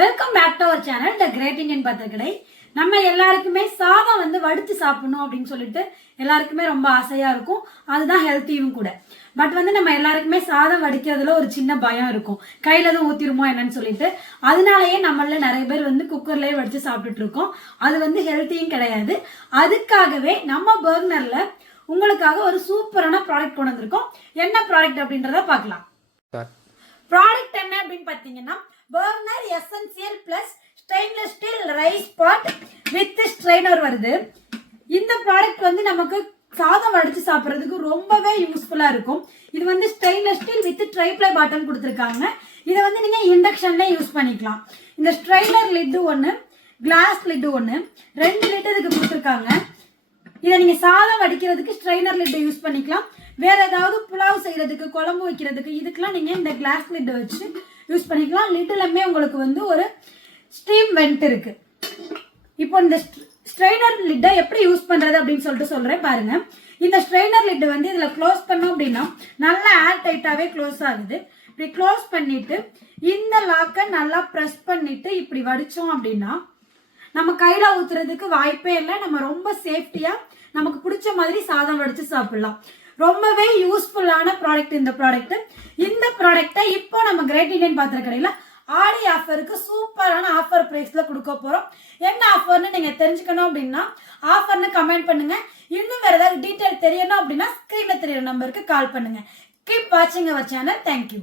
Welcome back to our channel the great Indian Pathirakkadai. நம்ம எல்லாருக்குமே சாதம் வடித்து சாப்பிடணும் அப்படின்னு சொல்லிட்டு எல்லாருக்குமே ரொம்ப ஆசையா இருக்கும். அதுதான் ஹெல்த்தியும் கூட. பட் நம்ம எல்லாருக்குமே சாதம் வடிக்கிறதுல ஒரு சின்ன பயம் இருக்கும். கையில தான் ஊத்திருமோ என்னன்னு சொல்லிட்டு. அதனாலயே நம்மள நிறைய பேர் குக்கர்லயே வடிச்சு சாப்பிட்டுட்டு இருக்கோம். அது ஹெல்த்தியும் கிடையாது. அதுக்காகவே நம்ம பர்னர்ல உங்களுக்காக ஒரு சூப்பரான ப்ராடக்ட் கொண்டு வந்திருக்கோம். என்ன ப்ராடக்ட் அப்படின்றத பார்க்கலாம். ப்ராடக்ட் என்ன அப்படின்னு பாத்தீங்கன்னா burner essential plus stainless steel rice pot with strainer வருது. இந்த ப்ராடக்ட் நமக்கு சாதம் வடிச்சு சாப்பிட்றதுக்கு ரொம்பவே யூஸ்ஃபுல்லா இருக்கும். இது stainless steel with tri-ply bottom கொடுத்துருக்காங்க. இதை நீங்க இண்டக்ஷன்ல யூஸ் பண்ணிக்கலாம். இந்த ஸ்ட்ரெயினர் லிட்டு ஒன்று, கிளாஸ் லிட்டு ஒன்று, 2 லிட் இதுக்கு கொடுத்துருக்காங்க. இதை நீங்க சாதம் வடிக்கிறதுக்கு ஸ்ட்ரெயினர் லிட் யூஸ் பண்ணிக்கலாம். வேற ஏதாவது புலாவ் செய்யறதுக்கு, குழம்பு வைக்கிறதுக்கு இதுக்கெல்லாம் நீங்க இந்த கிளாஸ் லிட் வச்சு யூஸ் பண்ணிக்கலாம். லிட்லமே உங்களுக்கு ஒரு ஸ்டீம் வெண்ட் இருக்கு. இப்போ இந்த ஸ்ட்ரெயினர் லிட்டை எப்படி யூஸ் பண்றது அப்படின்னு சொல்லிட்டு சொல்றேன் பாருங்க. இந்த ஸ்ட்ரெயினர் லிட் இதுல க்ளோஸ் பண்ணோம் அப்படின்னா நல்லா ஏர் டைட்டாவே க்ளோஸ் ஆகுது. இப்படி க்ளோஸ் பண்ணிட்டு இந்த லாக்கை நல்லா ப்ரெஸ் பண்ணிட்டு இப்படி வடிச்சோம் அப்படின்னா நம்ம கையில ஊத்துறதுக்கு வாய்ப்பே இல்லை. நம்ம ரொம்ப சேஃப்டியா நமக்கு பிடிச்ச மாதிரி சாதம் வடிச்சு சாப்பிடலாம். ரொம்பவே யூஸ்ஃபுல்லான ப்ராடக்ட் இந்த ப்ராடக்ட். இந்த ப்ராடக்ட்டை இப்போ நம்ம கிரேட் இண்டியன் பாத்திரக்கடையில ஆடி ஆஃபருக்கு சூப்பரான ஆஃபர் பிரைஸ்ல கொடுக்க போறோம். என்ன ஆஃபர்னு நீங்க தெரிஞ்சுக்கணும் அப்படின்னா ஆஃபர்னு கமெண்ட் பண்ணுங்க. இன்னும் வேற ஏதாவது டீட்டெயில் தெரியணும் அப்படின்னா ஸ்கிரீன்ல தெரியுற நம்பருக்கு கால் பண்ணுங்க. கீப் வாட்சிங் அவர் சேனல். தேங்க்யூ.